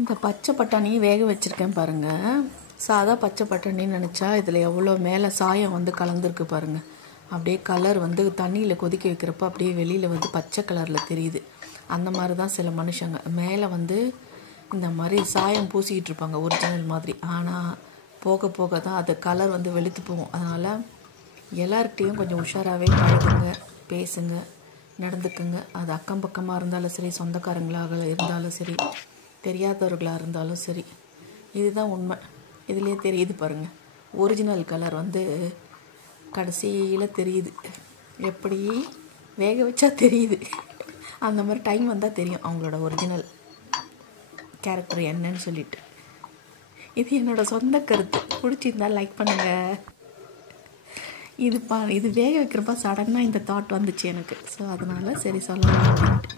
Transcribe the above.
இந்த பச்சை பட்டாணி வேக வச்சுருக்கேன் பாருங்கள். சாதா பச்சை பட்டாணின்னு நினச்சா இதில் எவ்வளோ மேலே சாயம் வந்து கலந்துருக்கு பாருங்கள். அப்படியே கலர் வந்து தண்ணியில் கொதிக்க வைக்கிறப்ப அப்படியே வெளியில் வந்து பச்சை கலரில் தெரியுது. அந்த மாதிரி தான் சில மனுஷங்க மேலே வந்து இந்த மாதிரி சாயம் பூசிக்கிட்டு இருப்பாங்க ஒரிஜினல் மாதிரி. ஆனால் போக போக தான் அது கலர் வந்து வெளுத்து போகும். அதனால் எல்லார்கிட்டையும் கொஞ்சம் உஷாராகவே பழகுங்க, பேசுங்க, நடந்துக்குங்க. அது அக்கம் பக்கமாக இருந்தாலும் சரி, சொந்தக்காரங்களாக இருந்தாலும் சரி, தெரியாதவர்களாக இருந்தாலும் சரி. இதுதான் உண்மை. இதுலேயே தெரியுது பாருங்கள், ஒரிஜினல் கலர் வந்து கடைசியில் தெரியுது. எப்படி வேக வச்சா தெரியுது, அந்த மாதிரி டைம் வந்தால் தெரியும் அவங்களோட ஒரிஜினல் கேரக்டர் என்னன்னு சொல்லிட்டு. இது என்னோடய சொந்த கருத்து. பிடிச்சிருந்தால் லைக் பண்ணுங்கள். இது வேக வைக்கிறப்ப சடனாக இந்த தாட் வந்துச்சு எனக்கு. ஸோ அதனால் சரி சொல்லலாம் அப்படின்ட்டு.